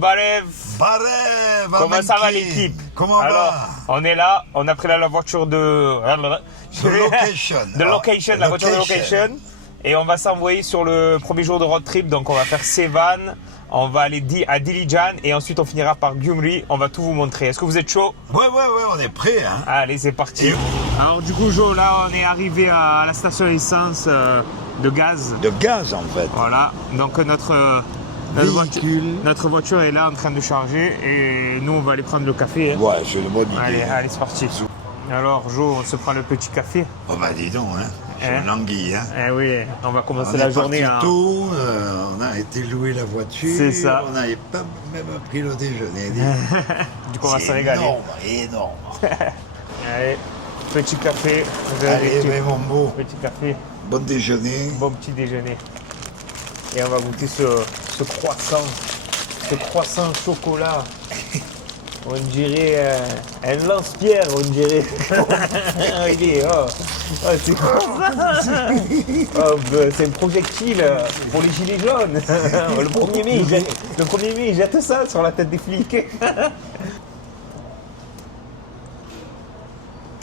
Barev. Barev, Comment ça va Amanki. l'équipe? Comment Alors, va? on est là, on a pris la voiture de... Location. de Location, la voiture de Location. Et on va s'envoyer sur le premier jour de road trip. Donc on va faire Sevan, on va aller à Dilijan et ensuite on finira par Gyumri. On va tout vous montrer. Est-ce que vous êtes chaud? Ouais, on est prêt. Hein. Allez, c'est parti. Alors du coup, Jo, là on est arrivé à la station essence de gaz. De gaz en fait. Voilà, donc notre voiture est là en train de charger et nous on va aller prendre le café. Hein. Ouais, c'est une bonne idée. Allez, c'est parti. Alors Jo, on se prend le petit café. Oh bah dis donc, hein. C'est Hein? une anguille. Hein. Eh oui, on va commencer On la est journée. parti tôt, on a été louer la voiture. C'est ça. On n'avait pas même pris le déjeuner. Du coup, on va se C'est régaler. énorme. Allez, petit café. Allez, mais mon beau, Petit café, bon déjeuner. bon petit déjeuner. Et on va goûter ce croissant au chocolat. On dirait un lance-pierre, on dirait. Il est, c'est quoi ça? C'est un projectile pour les gilets jaunes. Le 1er mai, il jette ça sur la tête des flics.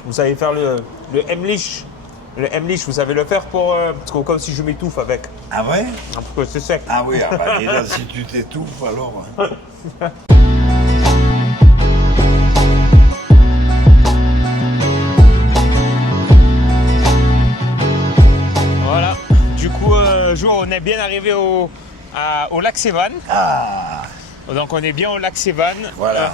Vous savez faire le Heimlich. Le Heimlich, vous savez le faire pour... parce que comme si je m'étouffe avec. Ah ouais? Parce que c'est sec. Ah oui, ah bah déjà si tu t'étouffes alors. Hein. Voilà. Du coup, on est bien arrivé au lac Sevan. Ah, Donc on est bien au lac Sevan. voilà.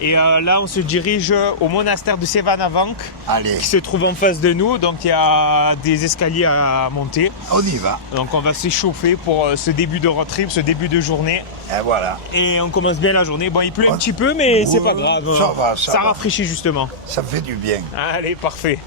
Et là, on se dirige au monastère de Sevanavank Allez, qui se trouve en face de nous. Donc il y a des escaliers à monter. on y va. Donc on va s'échauffer pour ce début de road trip, ce début de journée. Et voilà. Et on commence bien la journée. Bon, il pleut un petit peu, mais c'est pas grave. Ça va. rafraîchit justement. Ça fait du bien. Allez, parfait.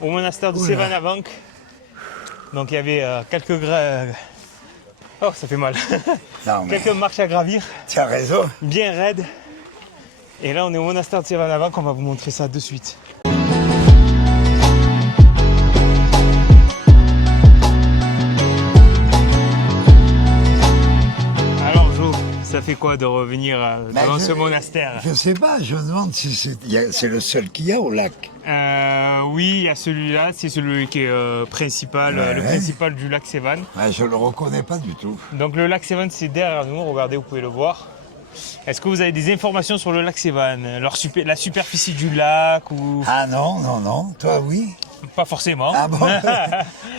Au monastère de Sevanavank. Donc il y avait quelques oh, ça fait mal. Non, mais Quelques marches à gravir, tu as raison. bien raides. Et là on est au monastère de Sevanavank, on va vous montrer ça de suite. Alors Jo, ça fait quoi de revenir dans ce monastère? Je sais pas, je me demande si c'est le seul qu'il y a au lac. Oui, il y a celui-là, c'est celui qui est principal, Ouais. le principal du lac Sevan. Ouais, je le reconnais pas du tout. Donc le lac Sevan c'est derrière nous, regardez, vous pouvez le voir. Est-ce que vous avez des informations sur le lac Sevan, la superficie du lac ou Ah non, toi oui. pas forcément? Ah bon?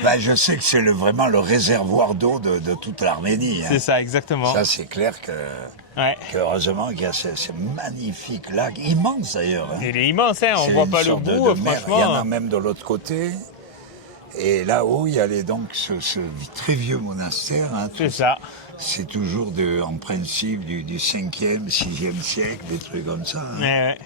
Ben, je sais que c'est vraiment le réservoir d'eau de toute l'Arménie. Hein. C'est ça, exactement. Ça c'est clair que Ouais. heureusement qu'il y a ce magnifique lac, immense d'ailleurs. Hein. Il est immense, hein, on C'est voit une pas le sorte bout, de mer. franchement. Il y en a même de l'autre côté. Et là-haut, il y a donc ce très vieux monastère. Hein, C'est ça. C'est toujours en principe du 5e, 6e siècle, des trucs comme ça. Hein. Ouais.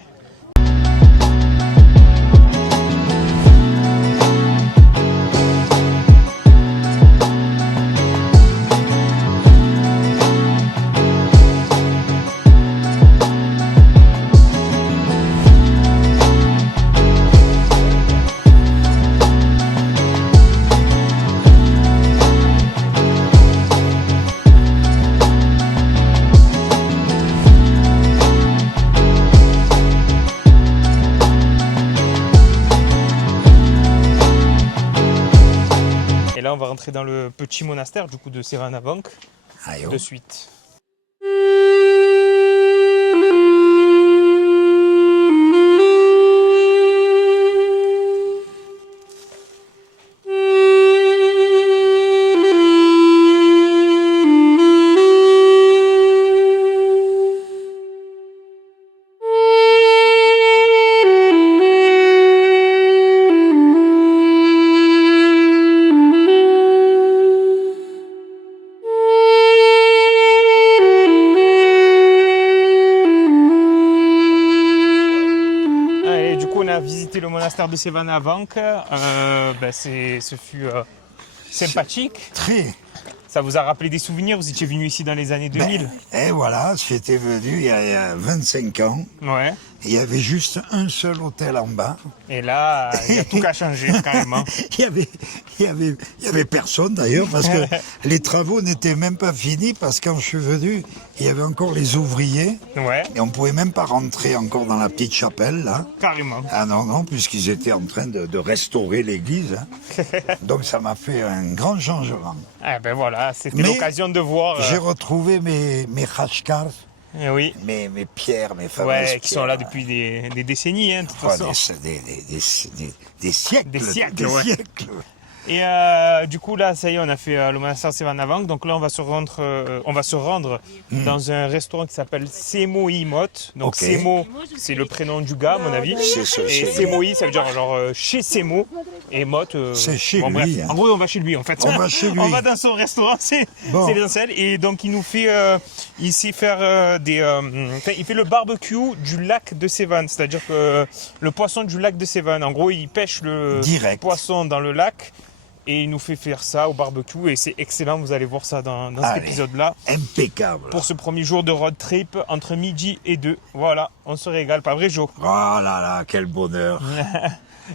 Et là, on va rentrer dans le petit monastère du coup de Sevanavank Aïe, oh. de suite. monastère de Sevanavank. Ce fut sympathique. Très. Ça vous a rappelé des souvenirs? Vous étiez venu ici dans les années 2000? Et voilà, j'étais venu il y a 25 ans. Ouais. Il y avait juste un seul hôtel en bas. Et là, il y a tout qu'à changer, carrément. Il y avait personne d'ailleurs, parce que les travaux n'étaient même pas finis, parce que quand je suis venu, il y avait encore les ouvriers. Ouais, Et on pouvait même pas rentrer encore dans la petite chapelle, là. carrément. Ah non, puisqu'ils étaient en train de restaurer l'église. Hein. Donc ça m'a fait un grand changement. Ah ben voilà, c'était Mais l'occasion de voir. J'ai retrouvé mes khachkars, Oui, mes pierres, mes fameuses ouais, qui sont là pierres. depuis des décennies, hein, de toute Oh, façon. des siècles. Des siècles, des ouais. siècles. Et du coup, là, ça y est, on a fait le monastère Sevanavank. Donc là, on va se rendre dans un restaurant qui s'appelle Semoi Mot. Donc Ok. Semo, c'est le prénom du gars, à mon avis. C'est ça, Et c'est- Semoi, ça veut dire genre chez Semo. Et Mot, C'est chez bon, bref. lui, hein. En gros, on va chez lui, en fait. On va chez lui. On va dans son restaurant, c'est Bon. l'essentiel. Et donc, il nous fait ici faire il fait le barbecue du lac de Sevan. C'est-à-dire que le poisson du lac de Sevan. En gros, il pêche le Direct. poisson dans le lac. Et il nous fait faire ça au barbecue et c'est excellent, vous allez voir ça dans cet Allez. épisode-là. Impeccable. Pour ce premier jour de road trip entre midi et 2. Voilà, on se régale, pas vrai Jo? Oh là là, quel bonheur.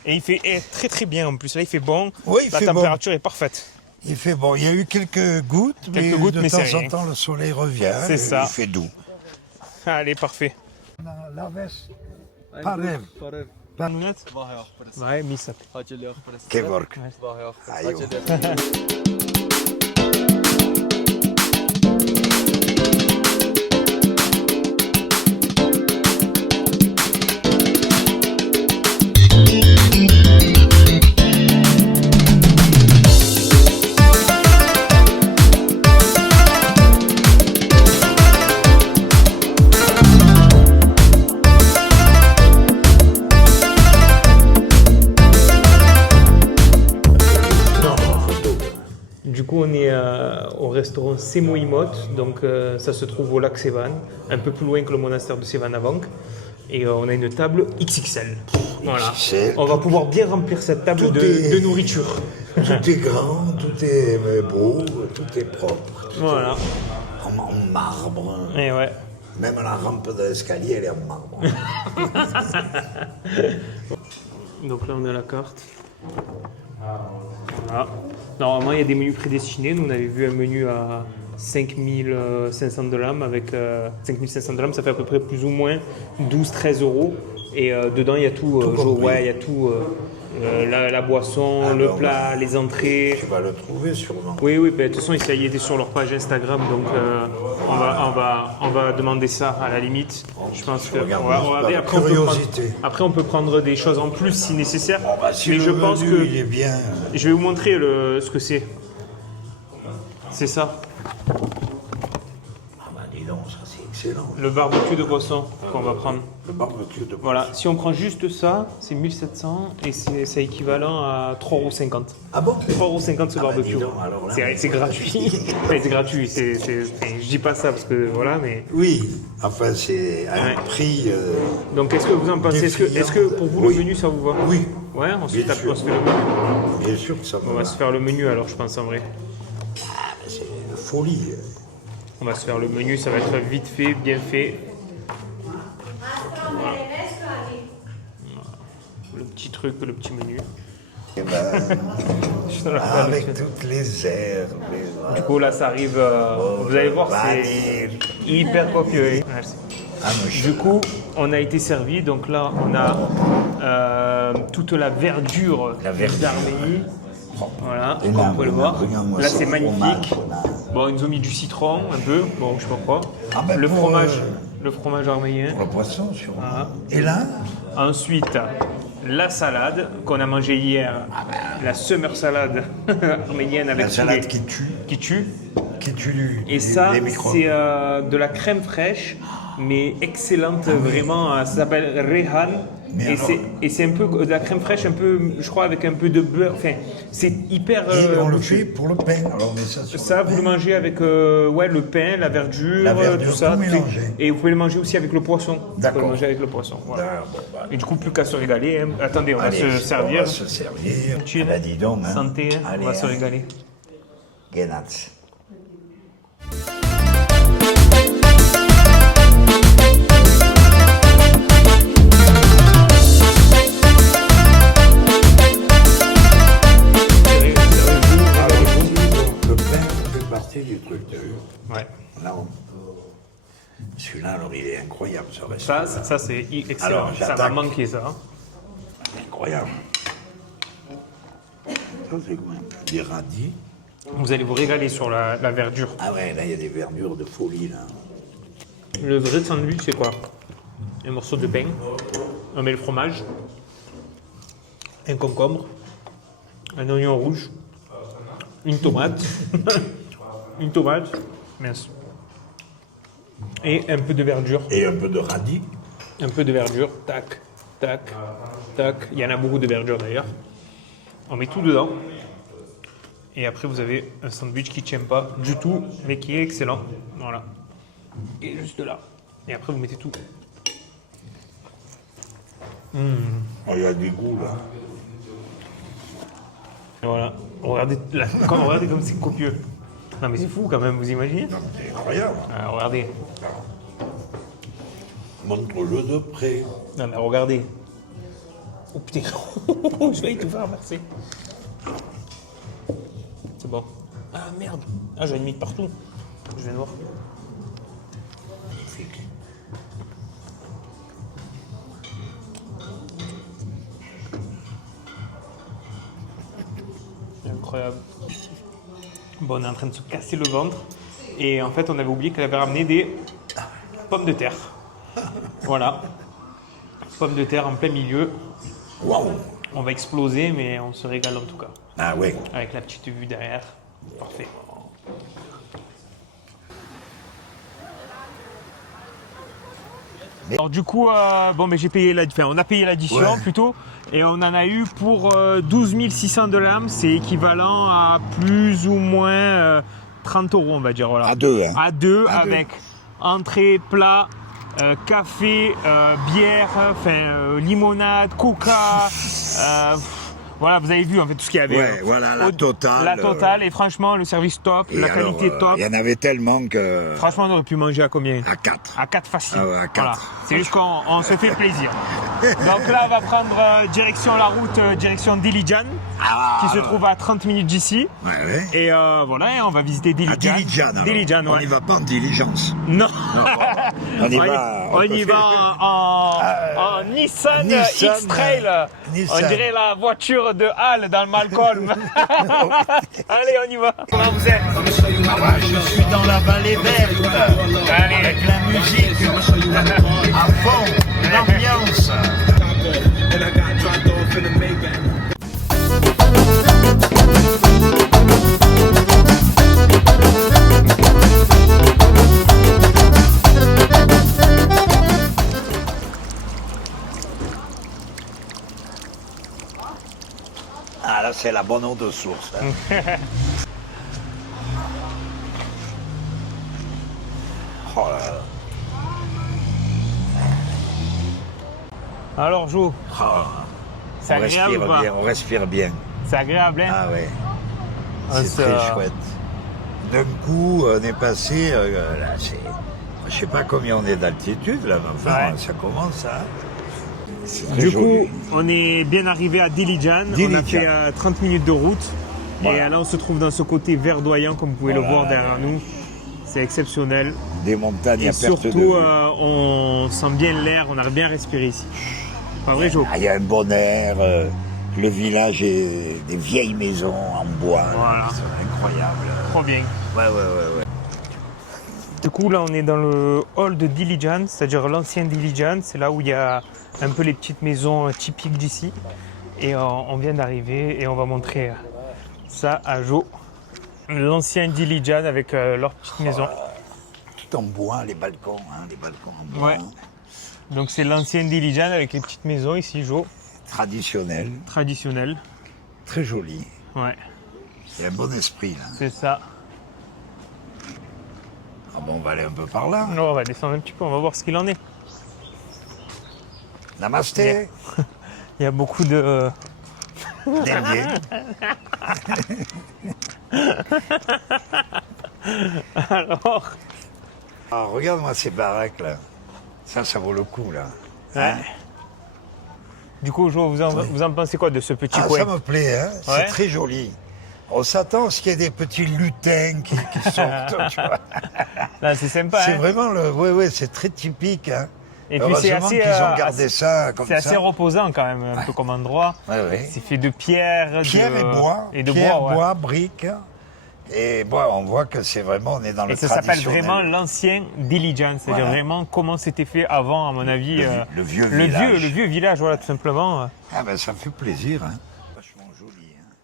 Et il fait très très bien en plus, là il fait bon, Oui, il la fait température est parfaite. Il fait bon. Il y a eu quelques gouttes, mais gouttes, de mais c'est temps en rien. temps, le soleil revient. C'est et ça. Il fait doux. Allez, parfait. Laves, parev, Nunat? Ouais, Misak. kevork. Aïe. Du coup, on est au restaurant Semoimot, donc ça se trouve au lac Sevan, un peu plus loin que le monastère de Sevanavank. Et on a une table XXL. Voilà. XXL. On va pouvoir bien remplir cette table Tout est- de nourriture. Tout est grand, tout est beau, tout est propre. Tout Voilà. est en marbre. Et ouais. Même la rampe de l'escalier, elle est en marbre. Donc là, on a la carte. Voilà. Normalement, il y a des menus prédestinés. Nous, on avait vu un menu à 5500 dirhams. Avec 5500 dirhams, ça fait à peu près plus ou moins 12-13 euros. Et dedans, il y a tout. compris. Il y a tout. La boisson, Ah, le bah, plat, les entrées. Tu vas le trouver sûrement. Oui, ben, de toute façon, il est sur leur page Instagram, donc on va demander ça à la limite. Je pense que regarde, on va par regarder. curiosité. Après, on peut prendre des choses en plus si nécessaire. Si mais le je pense menu, que il est bien. je vais vous montrer ce que c'est. C'est ça, Ah bah dis donc, ça c'est excellent. le barbecue de poisson qu'on va prendre. Le barbecue de Voilà, si on prend juste ça, c'est 1700 et c'est équivalent à 3,50 €. Ah bon 3,50 € ce barbecue. dis donc, alors là- C'est gratuit. Enfin, c'est gratuit. Je dis pas ça parce que voilà, mais. Oui, enfin c'est un Ouais. prix. Donc est-ce que vous en pensez? Est-ce que pour vous Oui. le menu ça vous va? Oui, Ouais, on se Bien fait sûr. le menu. bien sûr que ça On va. va se faire le menu alors, je pense en vrai. C'est une folie. On va se faire le menu, ça va être vite fait, bien fait. Voilà. Le petit truc, le petit menu. Eh ben, avec toutes les herbes. Du coup là ça arrive, vous allez voir, c'est hyper copieux. Merci. Ah, mais je- Du coup, on a été servi, donc là on a toute la verdure, La verdure. d'Arménie. Voilà, Et comme là, vous pouvez le voir. regarde-moi Là ça, c'est magnifique. fromage, là. Bon, ils nous ont mis du citron un peu, bon je sais pas quoi. Ah, ben, le pour, fromage arménien. Pour le poisson, sûrement. Voilà. Et là, Ensuite, la salade qu'on a mangée hier, la summer salade arménienne avec la tous salade les- qui tue. qui tue. Et les- ça, les microbes. c'est de la crème fraîche, mais excellente, vraiment. Ça s'appelle Rehan. Mais alors- Et c'est un peu de la crème fraîche, un peu, je crois, avec un peu de beurre. Enfin, c'est hyper. Et on le goûteux. fait pour le pain. Alors on met ça sur Ça, le vous pain. le mangez avec ouais, le pain, la verdure, tout ça. tout mélangé. Et vous pouvez le manger aussi avec le poisson. Vous pouvez D'accord. le manger avec le poisson. Voilà. Ah, bon, bah, Et du coup, plus qu'à se régaler. Hein. Attendez, on va allez, se servir. On va se servir. Cheers. Ah bah, dis donc. Hein. Santé, hein. Allez, On va se hein. régaler. Genatz. Le pain fait partie du truc, tu as vu? Ouais. Là, celui-là, alors il est incroyable, ce restaurant. Ça c'est excellent. Alors, Ça m'a j'attaque. manqué, ça. Hein. Incroyable. Ça, c'est quoi? Des radis. Vous allez vous régaler sur la verdure. Ah ouais, là, il y a des verdures de folie, là. Le vrai sandwich, c'est quoi? Un morceau de pain, on met le fromage, un concombre, un oignon rouge, une tomate, mince, et un peu de verdure. Et un peu de radis. Un peu de verdure, tac, tac, tac. Il y en a beaucoup de verdure d'ailleurs. On met tout dedans. Et après, vous avez un sandwich qui ne tient pas du tout, mais qui est excellent. Voilà. Et juste là. Et après, vous mettez tout. Oh, il y a du goût, là. Et voilà. Regardez, regardez comme c'est copieux. Non, mais c'est fou quand même, vous imaginez? Non, c'est incroyable. Regardez. Montre-le de près. Non, mais regardez. Oh putain, je vais tout faire merci. C'est bon. Ah merde. Ah, j'en ai mis de partout. Je viens de voir. Magnifique. Incroyable. Bon, on est en train de se casser le ventre. Et en fait, on avait oublié qu'elle avait ramené des pommes de terre. Voilà. Pommes de terre en plein milieu. Waouh. On va exploser, mais on se régale en tout cas. Ah ouais. Avec la petite vue derrière. Parfait. Alors du coup, bon, mais j'ai payé on a payé l'addition Ouais. plutôt, et on en a eu pour 12 600 $. C'est équivalent à plus ou moins 30 €, on va dire. Voilà. À deux, hein. À deux, À deux. avec entrée, plat, café, bière, limonade, coca. Voilà, vous avez vu en fait tout ce qu'il y avait. Ouais, voilà, la totale. La totale, et franchement, le service top, Et la alors, qualité top. il y en avait tellement que. Franchement, on aurait pu manger à combien? À 4. À 4 facile. Ah ouais, à 4. Voilà. C'est juste qu'on se fait plaisir. Donc là, on va prendre direction la route, direction Dilijan, qui se trouve à 30 minutes d'ici. Ouais, ouais. Et voilà, et on va visiter À Dilijan. Dilijan, alors. Dilijan, On ouais. n'y va pas en diligence. Non. On y va. On y va en Nissan Nissan, X-Trail. Nissan. On dirait la voiture de Hal dans Malcolm. Allez, on y va. Comment vous êtes? Je suis dans la vallée verte. Allez. Avec la musique à fond, l'ambiance. And I got dropped off in a Maybach. Ah là, c'est la bonne eau de source. Hein. Oh là là. Alors, Jo, Oh, c'est on agréable ou respire pas? bien, on respire bien. C'est agréable, hein? Ah ouais, Ah, c'est très chouette. D'un coup, on est passé, là, je sais pas combien on est d'altitude là, mais enfin, Ouais. ça commence à... C'est très Du joli. coup, on est bien arrivé à Dilijan. On a Dilijan. fait 30 minutes de route. Voilà. Et là, on se trouve dans ce côté verdoyant, comme vous pouvez le voir derrière nous. C'est exceptionnel. Des montagnes Et à perte de surtout, vue. on sent bien l'air, on a bien respiré ici. Pas vrai, Jo? Ah, il y a un bon air, le village est des vieilles maisons en bois. Voilà. C'est incroyable. Trop bien. Ouais. Du coup, là, on est dans le hall de Dilijan, c'est-à-dire l'ancien Dilijan. C'est là où il y a un peu les petites maisons typiques d'ici. Et on vient d'arriver et on va montrer ça à Jo. L'ancien Dilijan avec leur petite maison. Tout en bois, les balcons en bois. Ouais. Donc c'est l'ancienne Dilijan avec les petites maisons ici, Jo. Traditionnel, Traditionnel. très joli. Ouais, Il y a un bon esprit là. c'est ça. Ah bon, on va aller un peu par là. Non, on va descendre un petit peu, on va voir ce qu'il en est. Namasté. Il y a beaucoup de... D'Indiens. Alors, Ah, regarde-moi ces baraques là. Ça vaut le coup là. ouais. Du coup, Jo, vous en pensez quoi de ce petit Ah, coin? ça me plaît, hein. Ouais. C'est très joli. On s'attend à ce qu'il y ait des petits lutins qui sortent, tu vois. Là, c'est sympa, C'est hein. vraiment le. Oui, oui, c'est très typique. Hein. Et puis c'est Heureusement assez, qu'ils ont gardé ça comme c'est ça. assez reposant quand même, un peu comme endroit. Oui, oui. C'est fait de pierre, Pierre de... et bois. et de Pierre, bois, ouais. bois, briques. Et bon, on voit que c'est vraiment, on est dans Et le ça s'appelle traditionnel. vraiment l'ancien Dilijan, c'est-à-dire Voilà. vraiment comment c'était fait avant, à mon avis. Le vieux village. Le vieux village, voilà, tout simplement. Ah ben ça me fait plaisir. Hein. Vachement joli. Hein.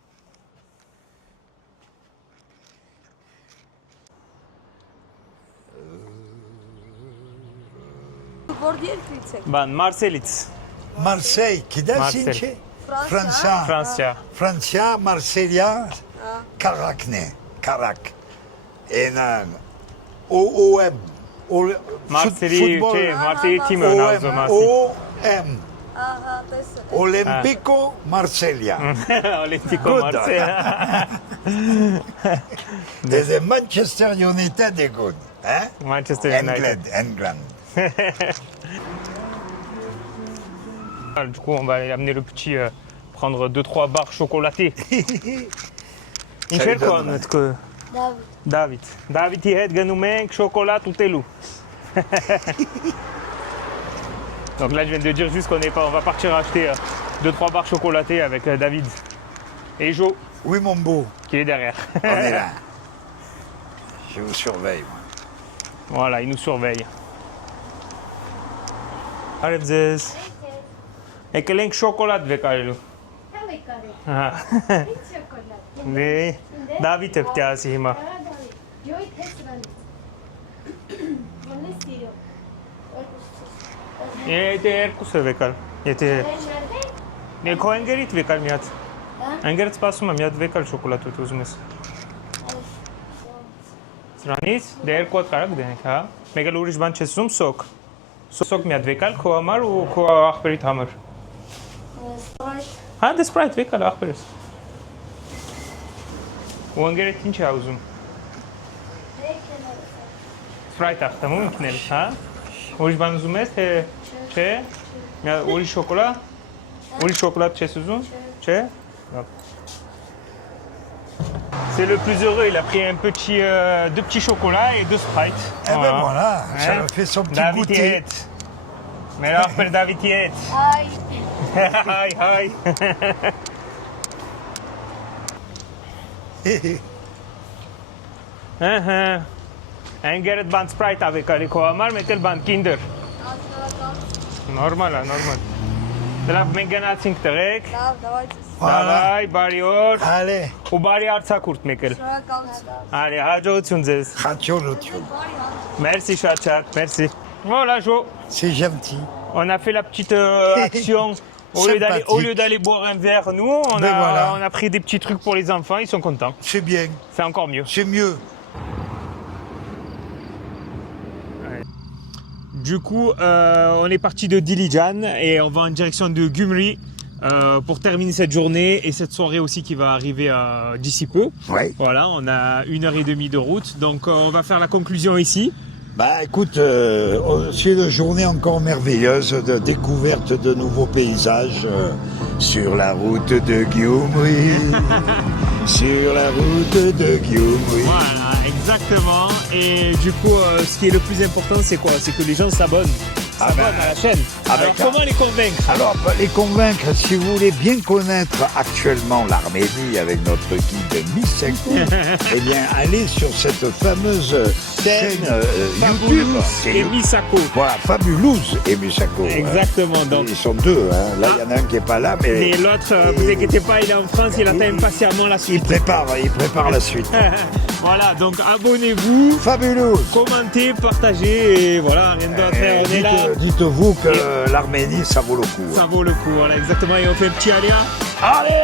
Bordier Pizza. Ben, Marselitz, Marseille, qui Marseille. Francia. Francia. Francia, Marseilla, Caracne, Carac. Et OOM. Marseille, Marseille Timon, also Marseille. OM. Aha, das ist Olympico Marseilla. Olympico Good. Marseille. Desde Manchester United est good. Hein? Manchester United. England. Du coup, on va aller amener le petit, prendre 2-3 barres chocolatées. Încerc doamne. că David. David i het genumenc chocolatul telu. Donc là, je viens de dire juste on va partir acheter 2-3 barres chocolatées avec David et Jo Oui, mon beau, qui est derrière. on est là. Je vous surveille. Moi. Voilà, il nous surveille. Are zis. Ekelenc chocolat vekalelu. Tabii karı. Ha. Hiç çokolat. Ne? David tepti asihima. Joy tesran. Bunu istiyor. Este erkuse vekal. Este Nerede? ne ko engerit vekal miat. Engerit spasuma miat vekal chocolatu tuzmes. Stranis de erkot karak denek ha. Megal urish ban chesum sok. Sok miat vekal ko amar u ko akhperit hamar. Ha de sprite vekal akhperis. U engerit inche auzum. Sprite akhtamu mknel ha. Urish ban uzumes te che urish chocolat. Urish chocolat chesuzum. Che. C'est le plus heureux, il a pris un petit, 2 petits chocolats et 2 Sprite. Eh ben voilà, ça Hein? me fait son petit David goûter. Tiet. Mais alors, per David Tiet. Ay. Hi, hi. Un Gerrit band Sprite avec Aliko Amar, metel band Kinder. Normal, normal. De la mengenat 5 terek. Давайте. Voilà. Davai, bari or. Allez, U bari artsakurt mekel. Allez, hajoutsun zez. ratio l'autre. Merci, chat, merci. Voilà, Jo. C'est gentil. On a fait la petite action. Sympathique. Au lieu d'aller boire un verre, nous, on Ben voilà. a pris des petits trucs pour les enfants, ils sont contents. C'est bien, C'est encore mieux. c'est mieux. Du coup, on est parti de Dilijan et on va en direction de Gyumri pour terminer cette journée et cette soirée aussi qui va arriver d'ici peu. Oui. Voilà, on a 1h30 de route, donc on va faire la conclusion ici. Bah écoute, c'est une journée encore merveilleuse de découverte de nouveaux paysages sur la route de Gyumri. Sur la route de Gyumri. Voilà, exactement. Et du coup, ce qui est le plus important, c'est quoi? C'est que les gens s'abonnent. Ah ben, À la chaîne. Alors avec comment les convaincre? Alors, pour les convaincre, si vous voulez bien connaître actuellement l'Arménie avec notre guide Miseko, eh bien, allez sur cette fameuse chaîne YouTube. Et Misako. Voilà, Fabulouse et Misako. Exactement. Donc, Ils sont deux, hein. Là, il y en a un qui n'est pas là, mais et l'autre, vous inquiétez pas, il est en France, il attend impatiemment la il suite. prépare la suite. Voilà, donc abonnez-vous, Fabulous. commentez, partagez, et voilà, rien d'autre à faire, on est là. Dites-vous que l'Arménie, ça vaut le coup. Ça vaut le coup, voilà, exactement, et on fait un petit aléa. Allez,